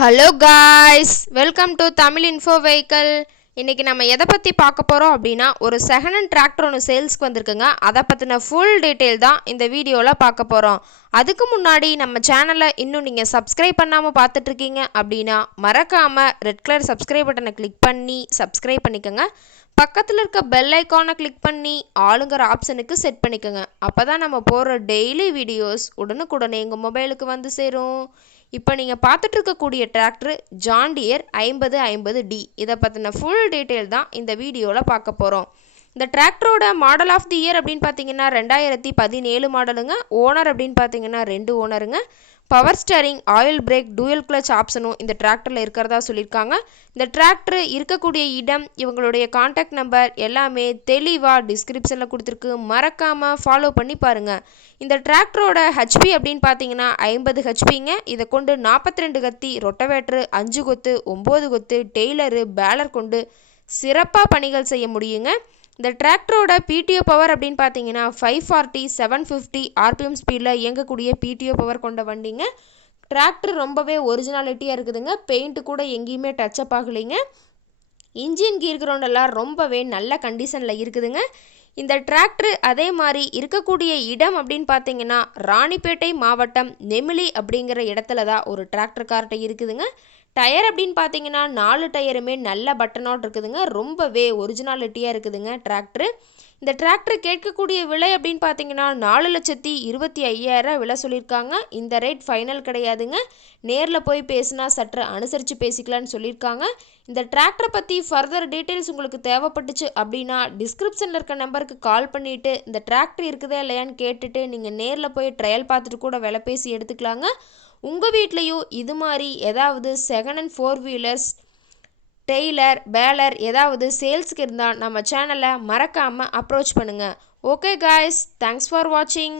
Hello guys, welcome to Tamil info vehicle. இன்றைக்கி நம்ம எதை பற்றி பார்க்க போகிறோம் அப்படின்னா, ஒரு செகண்ட் ஹேண்ட் டிராக்டர் ஒன்று சேல்ஸ்க்கு வந்திருக்குங்க. அதை பற்றின ஃபுல் டீட்டெயில் தான் இந்த வீடியோவில் பார்க்க போகிறோம். அதுக்கு முன்னாடி நம்ம சேனலை இன்னும் நீங்கள் சப்ஸ்கிரைப் பண்ணாமல் பார்த்துட்ருக்கீங்க அப்படின்னா மறக்காமல் ரெட் கலர் சப்ஸ்கிரைப் பட்டனை கிளிக் பண்ணி சப்ஸ்கிரைப் பண்ணிக்கோங்க. பக்கத்தில் இருக்க பெல் ஐக்கானை கிளிக் பண்ணி ஆளுங்கிற ஆப்ஷனுக்கு செட் பண்ணிக்கோங்க. அப்போ தான் நம்ம போகிற டெய்லி வீடியோஸ் உடனுக்குடனே எங்கள் மொபைலுக்கு வந்து சேரும். இப்போ நீங்கள் பார்த்துட்டு இருக்கக்கூடிய டிராக்டர் ஜான் டியர் 5050D. இதை பற்றின ஃபுல் டீட்டெயில் தான் இந்த வீடியோவில் பார்க்க போகிறோம். இந்த டிராக்டரோட மாடல் ஆஃப் தி இயர் அப்படின்னு பார்த்தீங்கன்னா 2017 மாடலுங்க. ஓனர் அப்படின்னு பார்த்தீங்கன்னா 2 ஓனருங்க. Power steering, oil brake, dual clutch ஆப்ஷனும் இந்த டிராக்டரில் இருக்கிறதா சொல்லியிருக்காங்க. இந்த டிராக்டர் இருக்கக்கூடிய இடம், இவங்களுடைய கான்டாக்ட் நம்பர் எல்லாமே தெளிவாக டிஸ்கிரிப்ஷனில் கொடுத்துருக்கு. மறக்காமல் ஃபாலோ பண்ணி பாருங்கள். இந்த டிராக்டரோட ஹெச்பி அப்படின்னு பார்த்தீங்கன்னா 50 ஹெச்பிங்க. இதை கொண்டு 42 கத்தி, ரொட்டவேட்ரு, 5 கொத்து, 9 கொத்து, டெய்லரு, பேலர் கொண்டு சிறப்பாக பணிகள் செய்ய முடியுங்க. இந்த டிராக்டரோட பிடிஓ பவர் அப்படின்னு பார்த்தீங்கன்னா 540 750 ஆர்பிஎம் ஸ்பீடில் இயங்கக்கூடிய பிடிஓ பவர் கொண்ட வண்டிங்க. டிராக்டர் ரொம்பவே ஒரிஜினாலிட்டியாக இருக்குதுங்க. பெயிண்ட்டு கூட எங்கேயுமே டச்சப் ஆகலைங்க. இன்ஜின் கீர் கிரவுண்டெல்லாம் ரொம்பவே நல்ல கண்டிஷனில் இருக்குதுங்க. இந்த டிராக்டர் அதே மாதிரி இருக்கக்கூடிய இடம் அப்படின்னு பார்த்தீங்கன்னா ராணிப்பேட்டை மாவட்டம் நெமிலி அப்படிங்கிற இடத்துல தான் ஒரு டிராக்டர் கார்ட்டை இருக்குதுங்க. டயர் அப்படின்னு பார்த்தீங்கன்னா 4 டயருமே நல்ல பட்டனோட் இருக்குதுங்க. ரொம்பவே ஒரிஜினாலிட்டியாக இருக்குதுங்க டிராக்டர். இந்த டிராக்டர் கேட்கக்கூடிய விலை அப்படின்னு பார்த்தீங்கன்னா 4,25,000 விலை சொல்லியிருக்காங்க. இந்த ரேட் ஃபைனல் கிடையாதுங்க. நேரில் போய் பேசினா சற்று அனுசரித்து பேசிக்கலான்னு சொல்லியிருக்காங்க. இந்த டிராக்டரை பற்றி ஃபர்தர் டீட்டெயில்ஸ் உங்களுக்கு தேவைப்பட்டுச்சு அப்படின்னா டிஸ்கிரிப்ஷனில் இருக்க நம்பருக்கு கால் பண்ணிவிட்டு இந்த டிராக்டர் இருக்குதா இல்லையான்னு கேட்டுட்டு நீங்கள் நேரில் போய் ட்ரையல் பார்த்துட்டு கூட விலை பேசி எடுத்துக்கலாங்க. உங்கள் வீட்லேயும் இது மாதிரி ஏதாவது செகண்ட் அண்ட் 4 வீலர்ஸ், டெய்லர், பேலர் ஏதாவது சேல்ஸுக்கு இருந்தால் நம்ம சேனலை மறக்காமல் அப்ரோச் பண்ணுங்கள். ஓகே காய்ஸ், தேங்க்ஸ் ஃபார் வாட்சிங்.